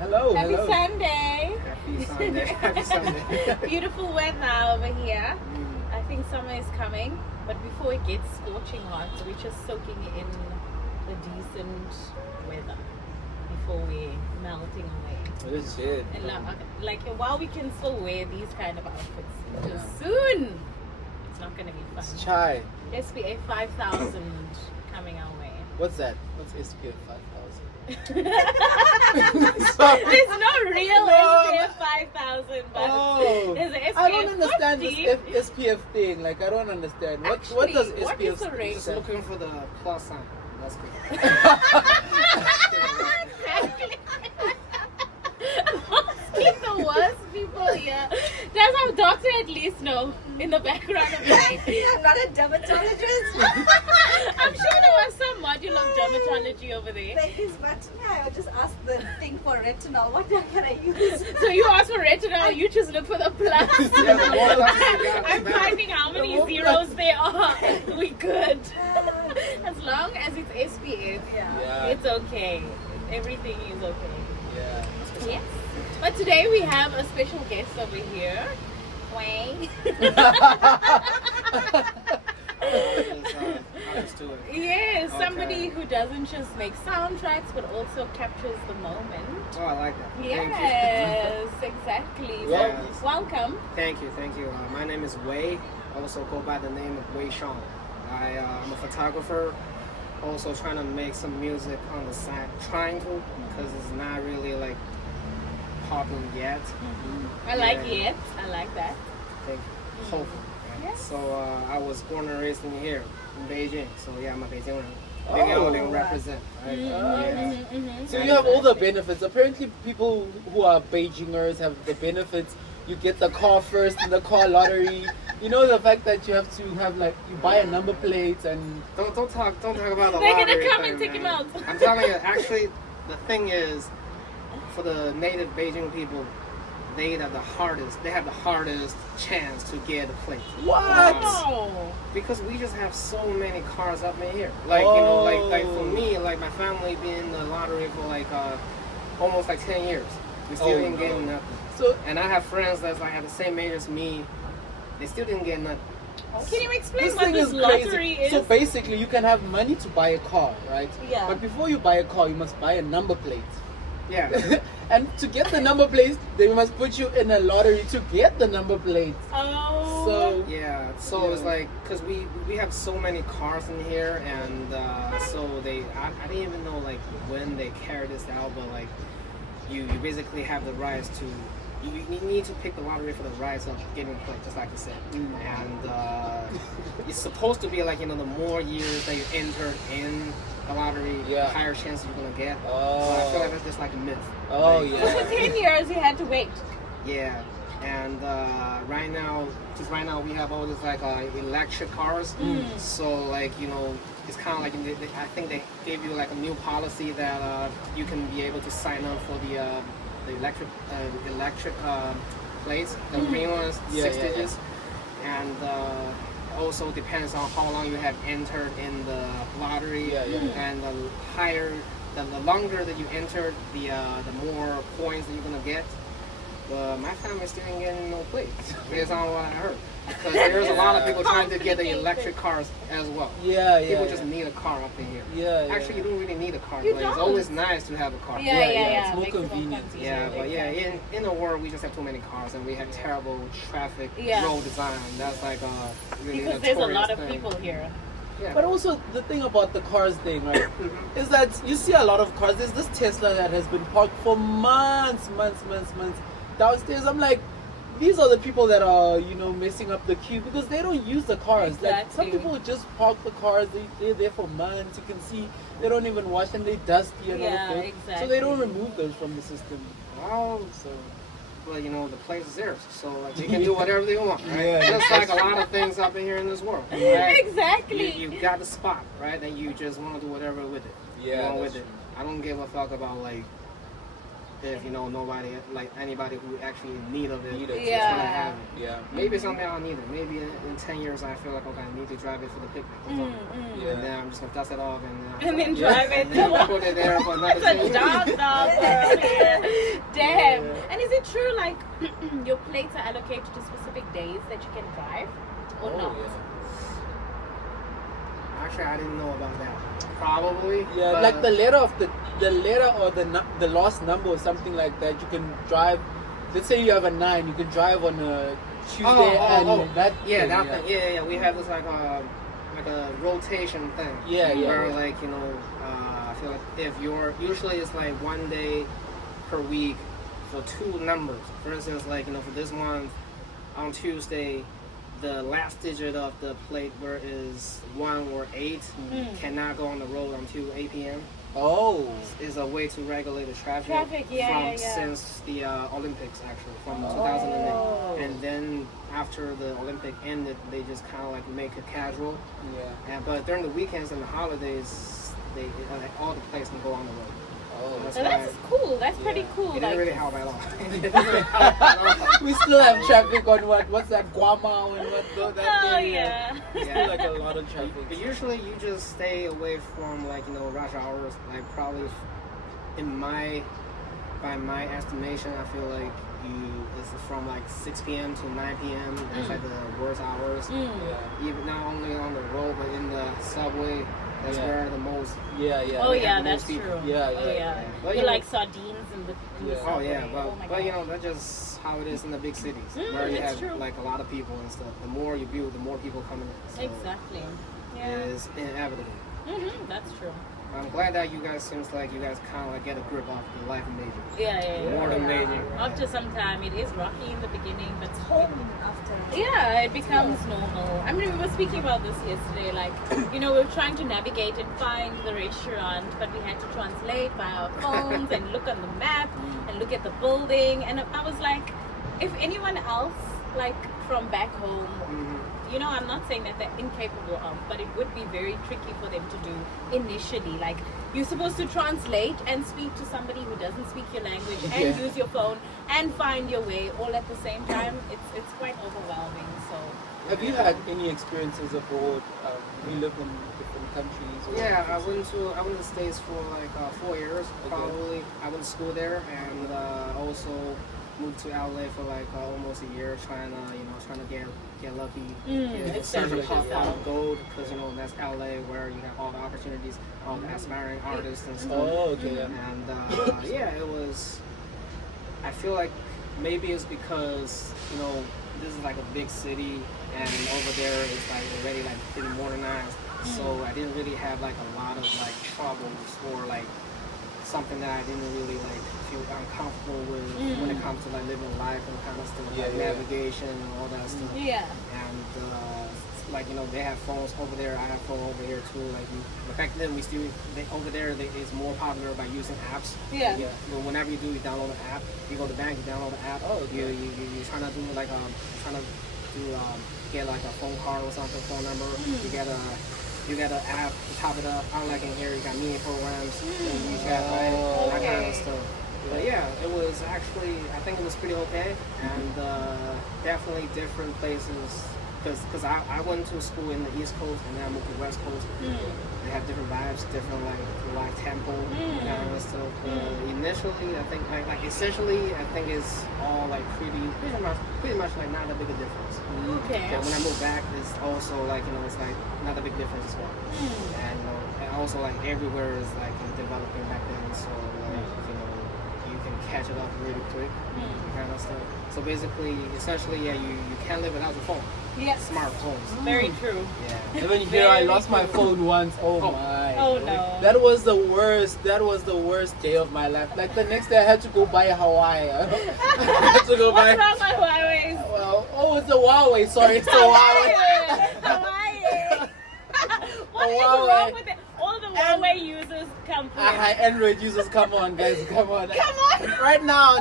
Hello, Happy hello. Sunday. Happy Sunday. Happy Sunday. Beautiful weather over here. I think summer is coming, but before it gets scorching hot, we're just soaking in the decent weather before we're melting away. Good shit. And like while we can still wear these kind of outfits, because soon it's not gonna be fun. It's chai. SPA 5000 coming our way. What's that? What's SPF 5000? There's no real SPF 5000, but there's an SPF I don't understand 50. this SPF thing. Like, I don't understand. What Actually, does what SPF is the rate? Just looking for the plus sign. That's good. Exactly. Keep the worst people here. Does our doctor at least know in the background of life? I'm not a dermatologist. I'm sure there was some module of dermatology over there. There is, but yeah, I just asked the thing for retinol. What can I use? So you ask for retinol, you just look for the plus. Yeah, the more pluses you got, I'm the better. finding how many zeros there are. We good. As long as it's SPF, Yeah. it's okay. Everything is okay. Yeah. Yes. But today we have a special guest over here. Wayne. Yes, somebody who doesn't just make soundtracks but also captures the moment. Oh, I like that. Yes, exactly. So, Yeah. welcome. Thank you. Thank you. My name is Wei. I also go by the name of Wei Sean. I'm a photographer. Also trying to make some music on the side. Trying to, because it's not really like popping yet. I like Yeah. it. I like that. Thank you. Hopefully. Right? Yes. So I was born and raised in here, in Beijing. So yeah, I'm a Beijing Oh. Beijing represent. Right? Yeah. So you have all the benefits. Apparently, people who are Beijingers have the benefits. You get the car first in the car lottery. You know the fact that you have to have like you buy a number plate and Don't talk about the They're gonna lottery come thing, and take him man. out. I'm telling you, actually, the thing is, for the native Beijing people, they have the hardest chance to get a plate. what? Oh. Because we just have so many cars up in here. Like you know, like for me, like my family been in the lottery for like almost like 10 years. We still Oh, didn't get no. nothing. So And I have friends that's like at the same age as me. They still didn't get nothing. Can you explain this what thing this is lottery crazy. is? So basically, you can have money to buy a car, right? Yeah. But before you buy a car, you must buy a number plate. Yeah. And to get the number plate, they must put you in a lottery to get the number plate. Oh. So Yeah, so it's Yeah. like, because we have so many cars in here, and so I didn't even know like when they carried this out, but like you basically have the rights to, you need to pick the lottery for the rights of getting a plate, just like you said. And it's supposed to be like, you know, the more years that you enter in the lottery, Yeah. the higher chance you're gonna get. But I Oh. feel like that's just like a myth. Oh, Like, yeah. For 10 years you had to wait. Yeah, and right now we have all these like electric cars. So like, you know, it's kind of like I think they gave you like a new policy that you can be able to sign up for the electric plates, the green ones, Yeah, 6 yeah, digits, and also depends on how long you have entered in the lottery, Yeah, yeah. and the higher. The longer that you enter, the more coins that you're gonna get. But my family still ain't getting no plates, based on what I heard. Because there's a lot of people trying to get the electric cars as well. Yeah, yeah. People yeah. just need a car up in here. Yeah, Actually, you yeah. don't really need a car, You but it's don't. always nice to have a car. Yeah, it's more Makes it convenient. Yeah, but yeah, exactly. in the world we just have too many cars and we have terrible traffic Yeah. road design. That's like really Because there's a notorious lot of thing. people here. Yeah. But also the thing about the cars thing, right, is that you see a lot of cars. There's this Tesla that has been parked for months downstairs. I'm like, these are the people that are, you know, messing up the queue because they don't use the cars. Like some Exactly. people just park the cars. They're there for months. You can see they don't even wash them. They're dusty and Yeah, everything. So exactly. they don't remove those from the system. Well, So but you know, the place is theirs, so like they can do whatever they want, right? Yeah. Just like a lot of things up in here in this world, right? Exactly. You got the spot, right? And you just want to do whatever with it. Yeah, You want that's with it. I don't give a fuck about like if nobody like anybody who actually in need of it Need it, is yeah. gonna have it. Yeah. Maybe someday I'll need it. Maybe in 10 years I feel like okay, I need to drive it for the picnic or something. Yeah. And then I'm just gonna dust it off And then drive it. and then put it there for another That's a 10 years. job around here. Damn. Yeah. And is it true, like, your plates are allocated to specific days that you can drive? Or Oh, not? yeah. Actually, I didn't know about that. Probably. Yeah, but- like the letter or the last number or something like that. You can drive. Let's say you have a 9. You can drive on a Tuesday and that. Yeah, thing, that thing. Yeah. We have this like a rotation thing. Yeah, yeah. Where yeah. like I feel like if you're usually it's like 1 day per week for 2 numbers. For instance, like for this month on Tuesday, the last digit of the plate where is 1 or 8 cannot go on the road until 8 p.m. Oh. Is a way to regulate the traffic. Yeah. Since the Olympics actually from Oh. 2008, and then after the Olympic ended, they just kind of like make it casual. Yeah. But during the weekends and the holidays, they like, all the plates can go on the road. Oh. So that's cool. That's pretty cool. It Like, didn't really help at all. It didn't really help at all. We still have traffic on what's that Guama and that oh area. yeah. Still like a lot of traffic. But usually you just stay away from like rush hours. Like probably by my estimation, I feel like it's from like 6 p.m. to 9 p.m. That's like the worst hours. Yeah. Even not only on the road but in the subway. That's Yeah. where the most. Yeah. Yeah. Oh They yeah, have the that's most people. true. Yeah, Oh yeah, yeah. But, You're like sardines in the Yeah. Oh subway. yeah, Oh my but God. that's just how it is in the big cities where you that's have true. like a lot of people and stuff. The more you build, the more people come in. So Exactly. Yeah. It is inevitable. That's true. I'm glad that you guys seems like you guys kind of like get a grip of the life in Beijing. Yeah. More than Beijing. After some time, it is rocky in the beginning, but Home after. yeah, it becomes normal. I mean, we were speaking about this yesterday. Like, we were trying to navigate and find the restaurant, but we had to translate by our phones and look on the map and look at the building. And I was like, if anyone else, like from back home, I'm not saying that they're incapable of, but it would be very tricky for them to do initially. Like, you're supposed to translate and speak to somebody who doesn't speak your language and Yeah. use your phone and find your way all at the same time. It's quite overwhelming. So Have you had any experiences abroad? We live in different countries. Or Yeah, I went to the States for like 4 years probably. I went to school there and also moved to LA for like almost a year, trying to get lucky, it's search definitely for pot yourself. of gold, because that's LA where you have all the opportunities, all the aspiring artists and stuff. Oh, okay. Yeah. And it was. I feel like maybe it's because this is like a big city, and over there it's like already like pretty modernized. So I didn't really have like a lot of like troubles or like something that I didn't really like feel uncomfortable with when it comes to like living life and kind of stuff, like navigation and all that stuff. yeah. And they have phones over there. I have phone over here too. But back then over there it's more popular by using apps. Yeah. But whenever you do, you download an app. You go to the bank, you download the app. Oh, okay. You trying to do get like a phone card or something, phone number. You get an app to top it up. Unlike in here, you got mini programs, and you got that kind of stuff. But yeah, it was actually, I think it was pretty okay, and definitely different places. Because I went to school in the East Coast and then I moved to the West Coast. They have different vibes, different like tempo kind of stuff. Initially, I think essentially, I think it's all like pretty much like not a big a difference. Okay. But when I moved back, it's also like it's like not a big difference as well. And also like everywhere is like developing back then, so like you can catch it up really quick, kind of stuff. So basically, essentially, you can't live without your phone. Yes. Smartphones. Very true. Yeah. Even here, I lost my phone once. Oh my. Oh no. That was the worst. That was the worst day of my life. Like the next day, I had to go buy a Hawaii. I had to go buy. What's wrong with Huawei? Well, it's a Huawei. Sorry, it's a Huawei. Huawei. What is Huawei. wrong with it? All the Huawei users come from. Android users, come on, guys, come on. Come on. Right now,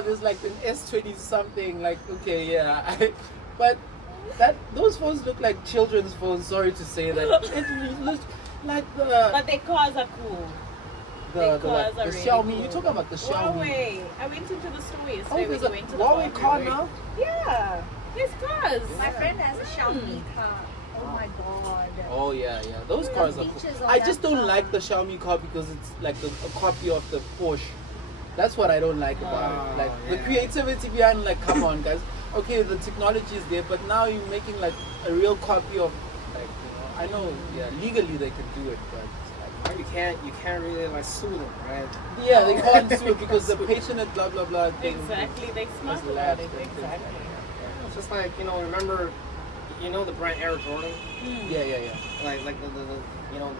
there's like an S20 something. Like, okay, yeah. But those phones look like children's phones. Sorry to say that. It looks like the. But their cars are cool. the cars are really Xiaomi. cool. You talking about the Xiaomi? Huawei. I went into the store Oh, yesterday when there's you a went to the Huawei park. car now. Yeah, there's cars. My friend has a Xiaomi car. Oh my god. Oh yeah. Those cars are features cool. on I that just don't car. like the Xiaomi car because it's like a copy of the Porsche. That's what I don't like about it. Like the yeah. creativity behind, like, come on, guys. Okay, the technology is there, but now you're making like a real copy of, like, you know. I know, yeah, legally they can do it, but like, You can't really like sue them, right? yeah, they can't sue it because the patient blah blah blah thing. Exactly, they smart has about it. lapsed and things like Exactly. that. It's just like, remember, the brand Air Jordan? Yeah. Like the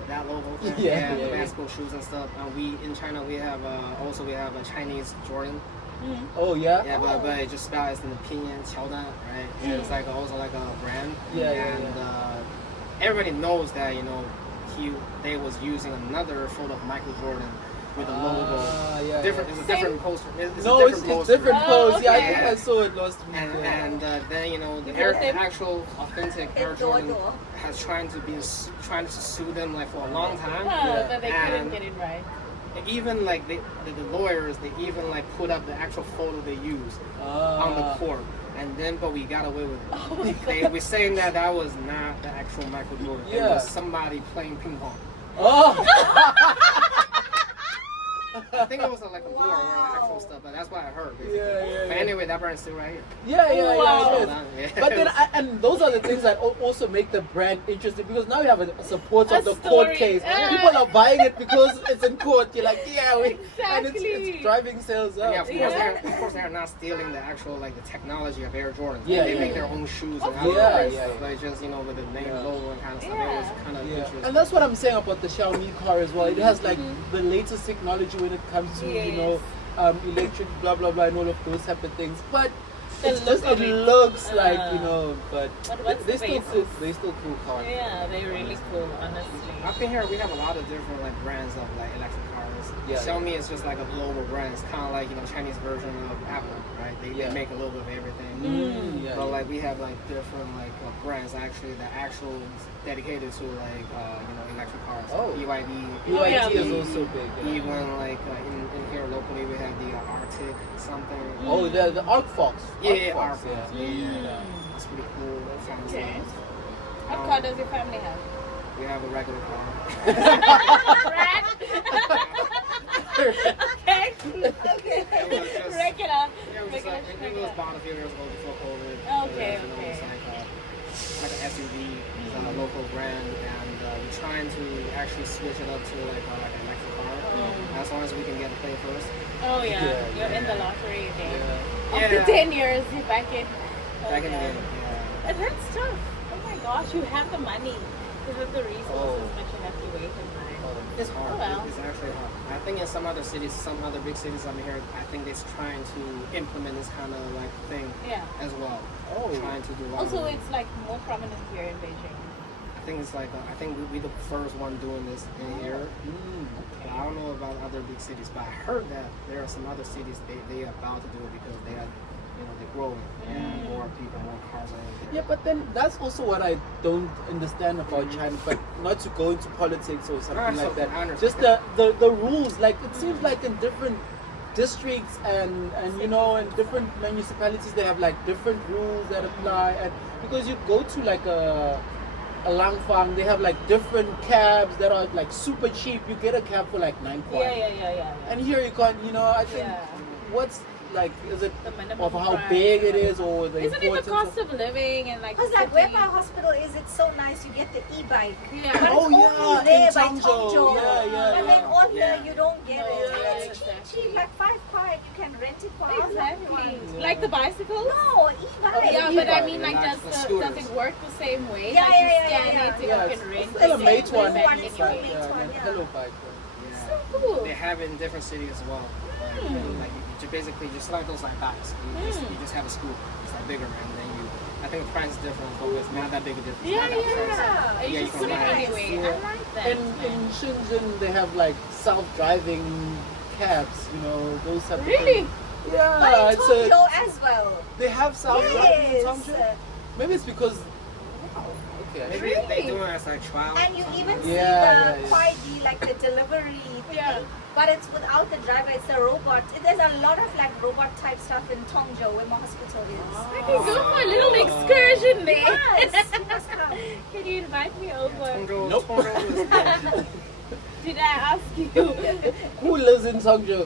that logo? Yeah. The basketball shoes and stuff. We in China we have also a Chinese Jordan. Oh yeah. Yeah, but it just spelled as in the pinyin, 乔丹, right? And it's like also like a brand. Yeah. And everybody knows that they was using another photo of Michael Jordan with a logo. Yeah. Different. It's a different poster. It's No, a it's different poster. different Oh, pose. Yeah, I okay. think I saw it last week. And then the both them? actual authentic Air Jordan Door. has trying to sue them like for a long time. Oh, but they couldn't And get it right. even like the lawyers, they even like put up the actual photo they used on the court. And then, but we got away with it. Oh my God. We're saying that was not the actual Michael Jordan. It Yeah. was somebody playing ping pong. Oh. I think it was like a war or actual stuff, but that's what I heard. Basically. Yeah. But anyway, that brand's still right here. Yeah. Wow. it is. But then, and those are the things that also make the brand interesting because now you have a support A of the court story. case. Yeah. People are buying it because it's in court. You're like, yeah, and it's Exactly. driving sales up. Yeah, of course, Yeah. they're not stealing the actual like the technology of Air Jordan. Yeah, they yeah, make yeah. their own shoes Of and course. outlets, Yeah. but just with the name Yeah. logo and kind of stuff. Yeah. It was kind of Yeah, interesting. and that's what I'm saying about the Xiaomi car as well. It has like the latest technology when it comes to Yes. electric blah blah blah and all of those type of things. But The it's just look it of it. looks like but what's they the still basis? cool. They still cool cars. Yeah, they're really cool, honestly. Up in here, we have a lot of different like brands of like electric cars. Yeah. Xiaomi is just like a global brand. It's kind of like Chinese version of Apple, right? They make a little bit of everything. Yeah. But like we have like different like brands actually that actual dedicated to like electric cars. Oh. BYD. Oh, yeah. BYD is also big. Yeah. Even like in here locally we have the Arctic something. Oh, the Arc Fox. Yeah, Arc Fox, Arc Fox. Yeah. It's pretty cool. That's kind of Okay. stuff. What car does your family have? We have a regular car. Rat. Okay. It was just, Regular. yeah, it was just like, it was bought a few years ago before COVID. Okay, It was okay. like an SUV, it's a local brand, and we're trying to actually switch it up to like an electric car. As long as we can get a play first. Oh yeah, Yeah, you're in the lottery again. Yeah. After Yeah. 10 years, you're back in. Back in the Okay. game. Yeah. And that's tough. Oh my gosh, you have the money, you have the resources, Oh. but you have to wait in line. It's hard. Oh, well. It's actually hard. I think in some other cities, some other big cities over here, I think they're trying to implement this kind of like thing Yeah. as well. Oh. Trying to do. Also, it's like more prominent here in Beijing. I think it's like I think we're the first one doing this in here. But I don't know about other big cities, but I heard that there are some other cities they are about to do it because they are they're growing and more people, more cars are in there. Yeah, but then that's also what I don't understand about China. But not to go into politics or something like that. I understand. Just the rules. Like it seems like in different districts and in different municipalities they have like different rules that apply. And because you go to like a Langfang, they have like different cabs that are like super cheap. You get a cab for like 9 kwai. Yeah. And here you can't. I think Yeah. what's like is it The minimum of how price. big it is or the Isn't it the importance cost of of living and like Because the like where city? my hospital is, it's so nice. You get the e-bike. Yeah. But Oh, it's yeah, only there in by Changzhou. Changzhou. Yeah. But then on Yeah. here you don't get No, it. yeah, And it's exactly. cheap, like 5 kwai. You can rent it for hours. Exactly. Yeah. Like the bicycles? No, e-bike. Yeah, but I e-bike, mean, like, like does the scooters. it work the same way? Yeah, like, you yeah, scan yeah. it, you Yeah, can it's rent still a it, mate you one. bring back It's anyway. still Yeah, one, and yeah. hello bike. Yeah. So cool. They have it in different cities as well. Like you basically just like those like bikes. You just have a scooter. It's like bigger, and then I think the price is different, but it's not that big a difference. Yeah, Not that pricey. yeah. Yeah, You you just can put it buy it. anyway. Yeah. I like that. In Shenzhen, they have like self-driving cabs. Those type of Really? things. Yeah, But in it's Tokyo as well. they have self-driving in Yes. Chongqing. Maybe it's because okay. Maybe Really? they do it as like trial. And you even see Yeah, the yeah. party, like the delivery thing, Yeah. but it's without the driver, it's a robot. There's a lot of like robot type stuff in Tongzhou where my hospital is. I can go for a little excursion there. Yes, you must come. Can you invite me over? Tongzhou, Nope. Tongzhou is Did I ask you? Who lives in Songjo?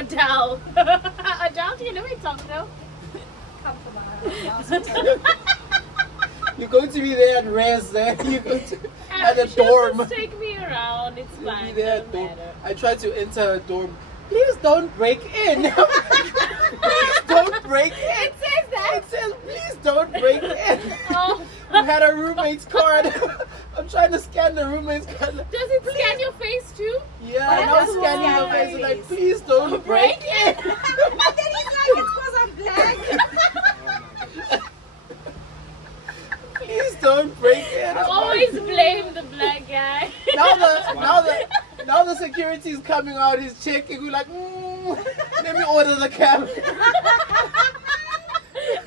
Adele. Adele, do you live in Tongzhou? Come to my hospital. You're going to be there at rest there. You're going to at a She'll dorm. just take me around. It's You'll fine. be there Doesn't at dorm. matter. I tried to enter a dorm. Please don't break in. Please don't break in. It says that. It says, please don't break in. Oh. You had a roommate's card. I'm trying to scan the roommate's card. Does it scan your face too? Yeah, But and I was that's scanning your why. face and like, please don't break in. But then he's like, it's because I'm black. Please don't break in. Always blame the black guy. Now the security is coming out. He's checking. We're like, let me order the cab.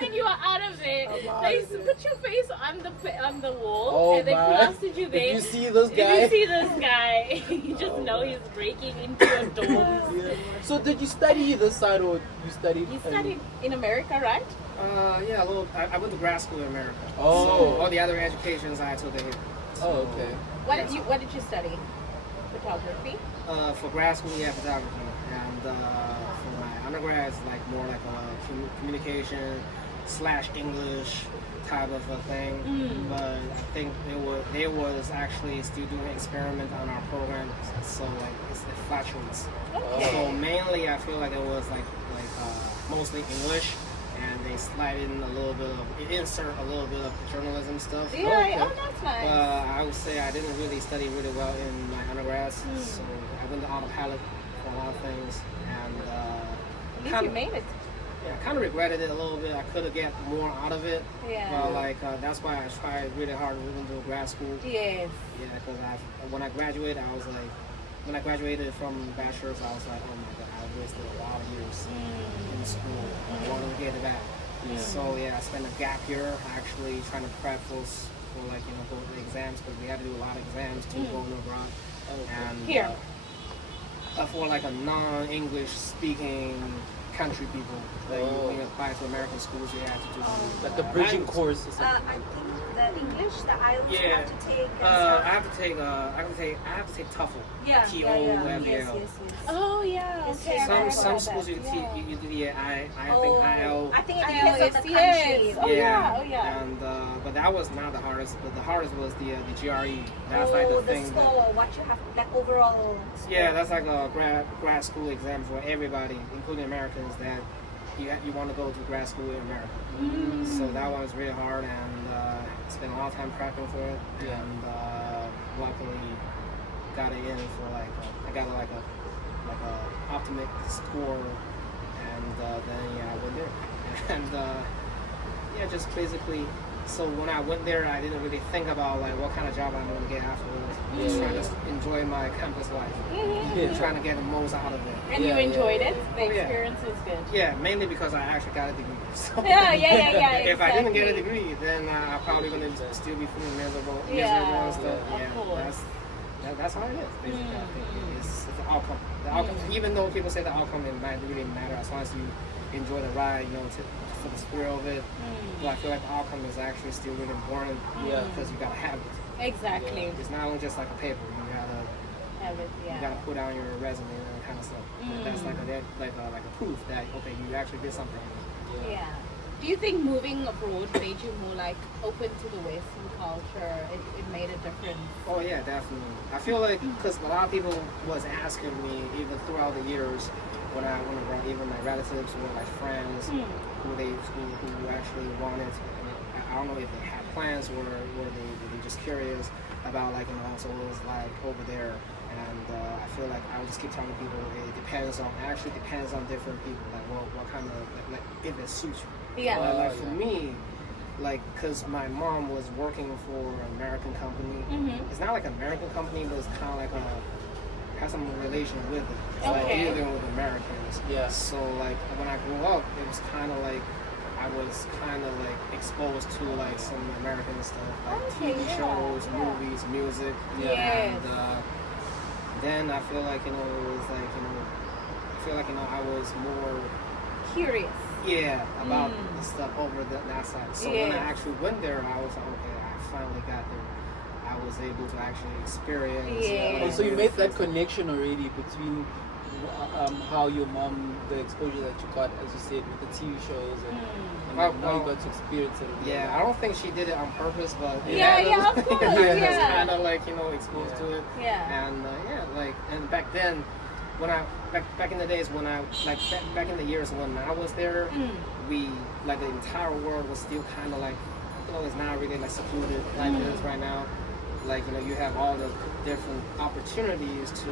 And you are out of it. I'm out They of it. put your face on the wall Oh and they my. plastered you there. If you see this If guy. you see this guy, you just know he's breaking into your doors. Yeah. So did you study this side or you studied? You studied in America, right? Yeah, a little. I went to grad school in America. Oh. So all the other educations I took here. Oh, okay. What did you study? Photography. For grad school, yeah, photography, and for my undergrad, it's like more like a communication / English type of a thing. But I think they was actually still doing experiment on our program, so like it fluctuates. Okay. So mainly, I feel like it was like mostly English, and they slide in a little bit of insert a little bit of journalism stuff. Yeah. Okay. Oh, that's nice. I would say I didn't really study really well in my undergrads, so I went to autopilot for a lot of things, and At least kind you of, made it. yeah, kind of regretted it a little bit. I could have get more out of it. Yeah. But like that's why I tried really hard to move into grad school. Yes. Yeah, because when I graduated, I was like, when I graduated from bachelor's, I was like, oh my god, I wasted a lot of years in school. I want to get it back. So yeah, I spent a gap year actually trying to prep for like go to the exams, because we had to do a lot of exams to go abroad. And Here. for like a non-English speaking country people, like when you apply to American schools, you have to do Like a bridging language. course or something. I think the English, the IELTS you Yeah. have to take. And I stuff. have to take TOEFL. Yeah, TOEFL. Yes, yes, yes. Oh yeah. Yes, Okay. yes. I heard Some about schools that. you Yeah. you do the I Oh, think IL. I think it I depends know, on the yes. country. Oh yeah. Oh yeah. And but that was not the hardest. But the hardest was the GRE. That's Oh, like the the thing. score, what you have, like overall. Score. Yeah, that's like a grad school exam for everybody, including Americans, that you want to go to grad school in America. So that one was really hard, and spent a lot of time prepping for it. Yeah. And luckily got it in for I got like a optimal score, and then I went there, and yeah, just basically. So when I went there, I didn't really think about like what kind of job I'm going to get afterwards. Just trying to enjoy my campus life, trying to get the most out of it. And you Yeah, enjoyed it? The Oh, yeah. experience was good. Yeah, mainly because I actually got a degree. So Yeah. if I didn't get a exactly. degree, then I'm probably going to still be feeling miserable Yeah, and stuff. of course. That's how it is. Basically, I think it's the outcome. The outcome, even though people say the outcome, it might really matter as long as you enjoy the ride, for the thrill of it. But I feel like the outcome is actually still really important. Yeah. Because you gotta have it. Exactly. It's not only just like a paper. You gotta Have it, you yeah. gotta put down your resume and that kind of stuff. That's like a proof that okay, you actually did something. Yeah. Do you think moving abroad made you more like open to the Western culture? It made a difference. Oh yeah, definitely. I feel like because a lot of people was asking me even throughout the years when I went abroad, even my relatives or my friends who actually wanted. I don't know if they had plans or were they just curious about so it was like over there. And I feel like I would just keep telling people it actually depends on different people, like what kind of like if it suits you. Yeah. Like for me, like because my mom was working for an American company. It's not like an American company, but it's kind of like has some relation with it. It's like Okay. dealing with Americans. Yeah. So like when I grew up, it was kind of like I was kind of like exposed to like some American stuff, like Okay, TV yeah, shows, yeah. movies, music. Yes. And then I feel like, it was like, I feel like, I was more, Curious. about the stuff over that side. So when I actually went there, I was like, okay, I finally got there. I was able to actually experience. Yeah. Oh, so you made that connection already between how your mom, the exposure that you got, as you said, with the TV shows, and now you got to experience it. Yeah, I don't think she did it on purpose, but Of course. it's kind of like exposed to it. Yeah. And and back then, when back in the days when I back in the years when I was there, we the entire world was still kind of it's not really secluded like it is right now. You have all the different opportunities to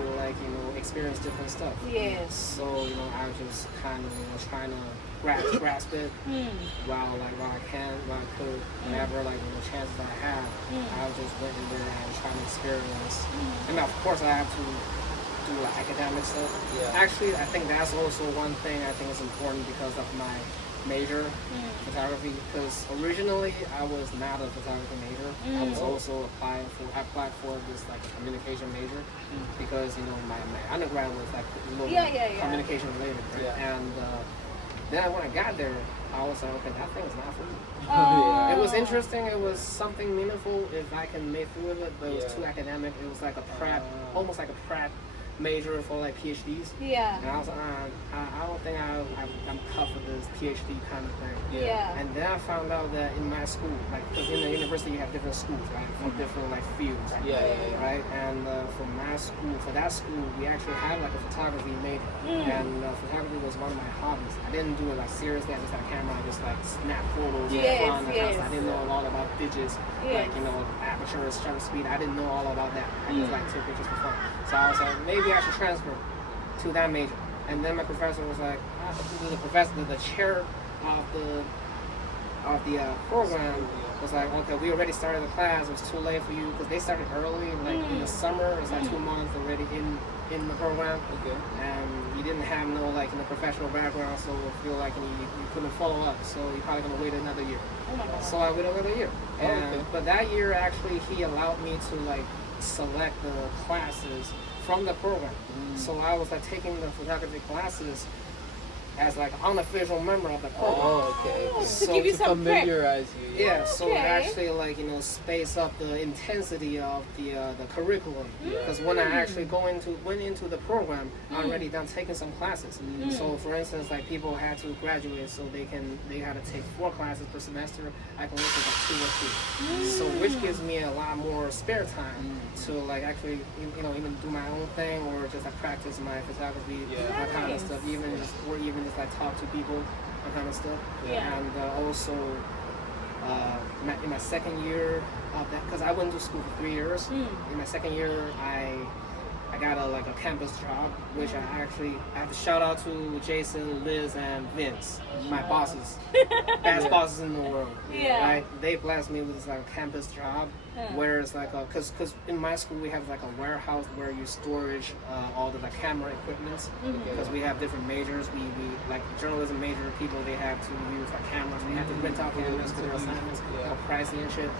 experience different stuff. Yes. So I was just kind of trying to grasp it while I could, whenever the chances I had. I was just went in there and trying to experience. And of course I have to do academic stuff. Yeah. Actually, I think that's also one thing I think is important because of my major, photography, because originally I was not a photography major. I was also I applied for this communication major because my undergrad was communication related, right? Yeah. And then when I got there, I was like, okay, that thing is not for me. Oh. It was interesting. It was something meaningful if I can make through with it, but it was too academic. It was like a prep, almost like a prep major for PhDs. Yeah. And I was like, I don't think I'm cut for this PhD kind of thing. Yeah. And then I found out that in my school, because in the university you have different schools, right, for different fields. Right. And for that school, we actually had a photography major, and photography was one of my hobbies. I didn't do it seriously. I just had a camera, I just snap photos. Yes, fun. yes. I didn't know a lot about digits, Yes. aperture, shutter speed. I didn't know all about that. I just took pictures for fun. So I was like, maybe I should transfer to that major. And then my professor was like, the chair of the program was like, okay, we already started the class. It was too late for you because they started early, in the summer. It's 2 months already in the program. Okay. And you didn't have no professional background, so I feel like you couldn't follow up. So you're probably gonna wait another year. Oh my God. So I waited another year. And okay. But that year actually he allowed me to select the classes from the program. So I was taking the photography classes as unofficial member of the program. Oh, okay. Oh, So to give you To some prep. familiarize you. Yeah, so Okay. actually space up the intensity of the curriculum. Because when I actually went into the program, I already done taking some classes. So for instance, people had to graduate, so they had to take 4 classes per semester. I can only take 2 or 3. So which gives me a lot more spare time to actually even do my own thing or just practice my photography, that kind of Nice. stuff. Even just talk to people, that kind of stuff. Yeah. And also. In my second year of that, because I went to school for 3 years. In my second year, I got a campus job, which I have to shout out to Jason, Liz, and Vince, my bosses, best bosses in the world. Yeah. Right? They blessed me with this campus job, where it's because in my school we have a warehouse where you storage all the camera equipments, because we have different majors. We journalism major people, they have to use cameras. They have to rent out cameras for their assignments, pricey and shit.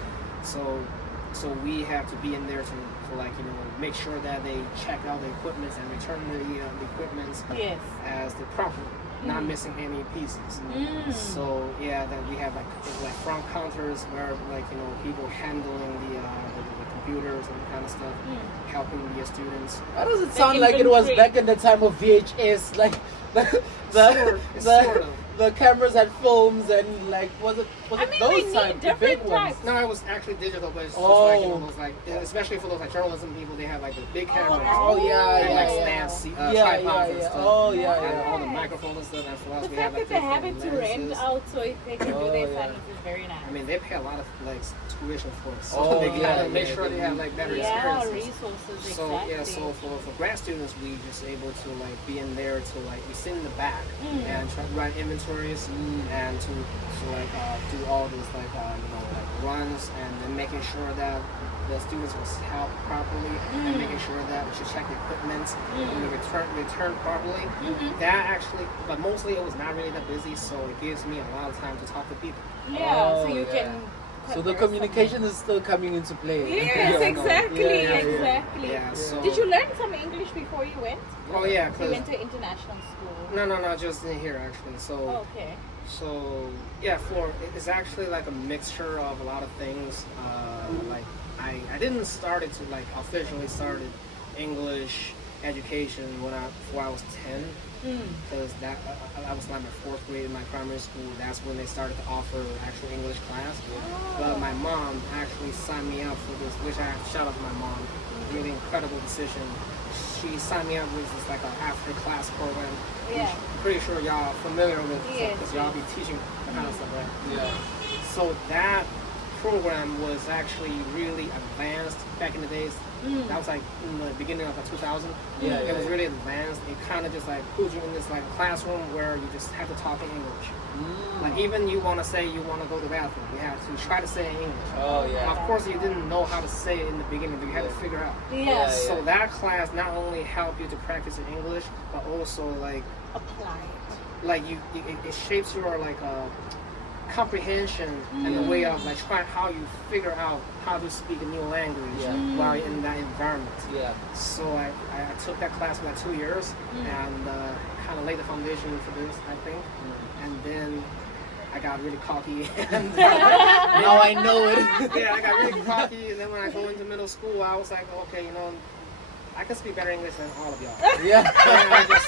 So we have to be in there to make sure that they check out the equipment and return the equipment Yes. as the proper, not missing any pieces. So that we have front counters where people handling the computers and that kind of stuff, helping the students. Why does it sound like it was back in the time of VHS? Sort of. The cameras had films and was it I mean, those we types, need the big different ones? types. No, it was actually digital, but it's just especially for those journalism people, they have the big cameras. Oh yeah, and yeah, stands, yeah, tripods and yeah. stuff. Oh yeah, And yeah. all the microphones and stuff. And for us, The we fact have that they have it different to rent lenses. out so they can do their yeah. finance is very nice. I mean, they pay a lot of tuition for it, so Oh, they yeah, gotta make yeah, sure they have better yeah, experiences. resources, So exactly. so for grad students, we just able to be in there to we sit in the back and try to run inventories and to do all this runs and then making sure that the students was helped properly and making sure that we should check the equipment when we return return properly. That actually, but mostly it was not really that busy, so it gives me a lot of time to talk to people. Yeah, so Oh, you yeah. can. So the communication is still coming into play. Yes, Yeah. exactly, Yeah, yeah, yeah. exactly. Yeah. So. Did you learn some English before you went? Oh yeah, You 'cause- went to international school. no, just in here actually. So. Oh, okay. So yeah, it's actually like a mixture of a lot of things. Like I didn't start it to like officially started English education before I was 10, because that I was like my 4th grade in my primary school. That's when they started to offer actual English class. But my mom actually signed me up for this, which I have to shout out to my mom. Really incredible decision. She signed me up with this like an after class program. Yeah. I'm pretty sure y'all are familiar with Yes, because y'all be teaching that kind of stuff, right? Yeah. So that program was actually really advanced back in the days. That was like in the beginning of the 2000. Yeah, It was yeah. really advanced. It kind of just like put you in this like classroom where you just have to talk in English. Like even you want to say you want to go to the bathroom, you have to try to say it in English. Oh Of yeah. course, you didn't know how to say it in the beginning, but you had to figure out. Yeah. So that class not only helped you to practice in English, but also Apply it. like it shapes your like comprehension and the way of like trying how you figure out how to speak a new language while you're in that environment. Yeah. So I took that class for like 2 years and kind of laid the foundation for this, I think. And then I got really cocky and Now I know it. yeah, I got really cocky. And then when I go into middle school, I was like, okay, you know, I can speak better English than all of y'all. Yeah. And I just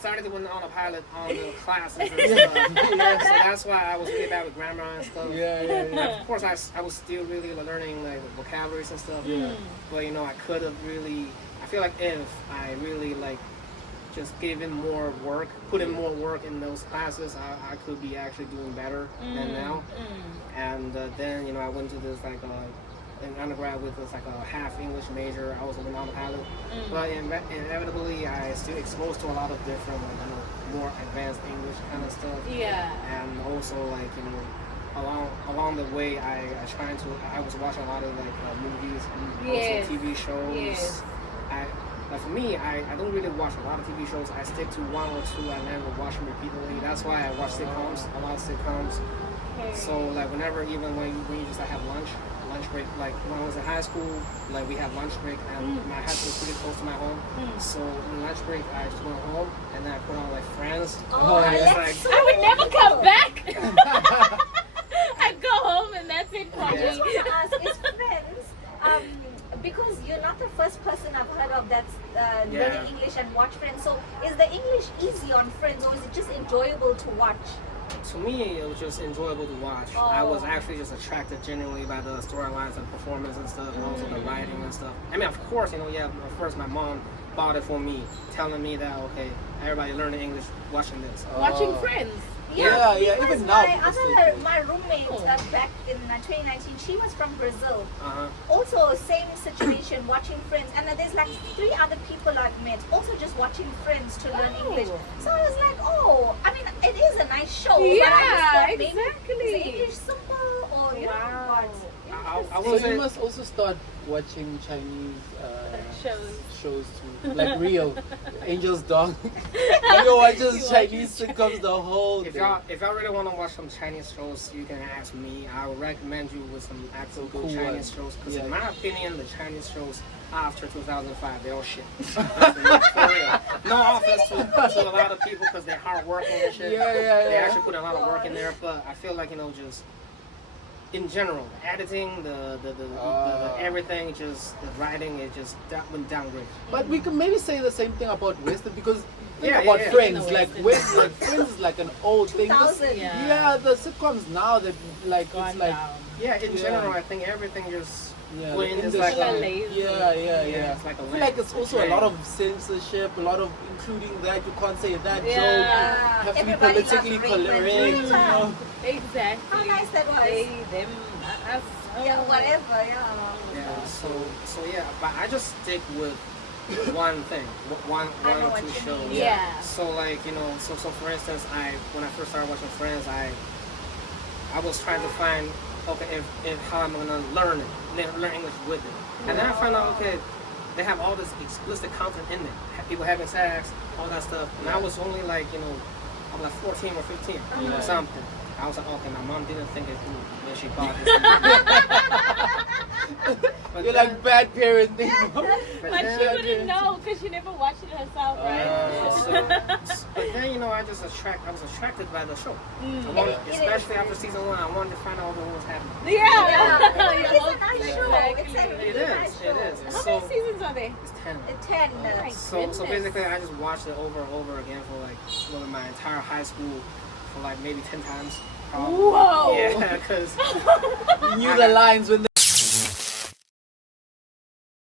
started to win on a pilot on the classes and stuff. So that's why I was really bad with grammar and stuff. Yeah. Of course, I was still really learning like vocabularies and stuff. But you know, I could have really. I feel like if I really like just gave in more work, put in more work in those classes, I could be actually doing better than now. And then you know, I went to this like an undergrad with this like a half English major. I was an autopilot, but inevitably I still exposed to a lot of different like you know more advanced English kind of stuff. Yeah. And also like you know along the way I was watching a lot of like movies and Yes. also TV shows. Yes. Like for me, I don't really watch a lot of TV shows. I stick to 1 or 2 and then watch them repeatedly. That's why I watch sitcoms, a lot of sitcoms. Okay. So like whenever, even when you just like have lunch break, like when I was in high school, like we had lunch break and my high school was pretty close to my home. So in lunch break I just went home and then I put on like Friends. Oh, yeah. that's so I would never come cool. back. I'd go home and that's it for I just me. want to ask, is Friends, because you're not the first person I've heard of that's learning English and watch Friends, so is the English easy on Friends or is it just enjoyable to watch? To me, it was just enjoyable to watch. I was actually just attracted genuinely by the storylines and performance and stuff, and also the writing and stuff. I mean, of course, you know, first my mom bought it for me, telling me that, okay, everybody learning English watching this. Watching Friends. Yeah, because even now, my roommate back in 2019, she was from Brazil. Uh-huh. Also, same situation, watching Friends, and there's like 3 other people I've met, also just watching Friends to learn English. So I was like, oh, I mean, it is a nice show. Yeah, but I just thought maybe exactly. is the English simple or you know what? I So will you say, must also start watching Chinese Shows. too, like Rio, Angel's Dog. Rio watches Chinese sitcoms the whole if day. y'all really want to watch some Chinese shows, you can ask me. I would recommend you with some actual cool Cool Chinese ones. shows, because Yeah. in my opinion, the Chinese shows after 2005, they're all shit. For real. No offense to a lot of people because they're hard working and shit. Yeah. They actually put a lot of work in there, but I feel like, you know, just in general, the editing, the everything, just the writing, it just went down great. But we can maybe say the same thing about Western, because think Yeah, about yeah. Friends. The Like Western. Friends is like an old thing. 2000. Yeah. The sitcoms now that like Gone it's like down. Yeah, in Yeah. general, I think everything just yeah, went the is like People are a, lazy. yeah. it's like a I feel like it's also a trend. lot of censorship, a lot of including that you can't say that Yeah. joke. Have to be Everybody loves politically correct. reference. You know? Exactly. How nice that was. They, them, us. Yeah, whatever, Yeah, so yeah, but I just stick with one thing, one I know or what two you shows. mean. Yeah. So like, you know, so for instance, when I first started watching Friends, I was trying to find, okay, if how I'm gonna learn English with it, and then I found out, okay, they have all this explicit content in it. People having sex, all that stuff. And I was only like, I was like 14 or 15 or something. I was like, okay, my mom didn't think it when she bought this. But You're then- like bad parenting. But she wouldn't know because she never watched it herself, right? But then, I was attracted by the show. Especially after season 1, I wanted to find out what was happening. Yeah. It's a nice show. It's a It really nice is. show. It is. How many seasons are there? It's 10. 10. my So goodness. basically, I just watched it over and over again for like my entire high school for like maybe 10 times. Probably. Whoa. Yeah, because You knew the lines when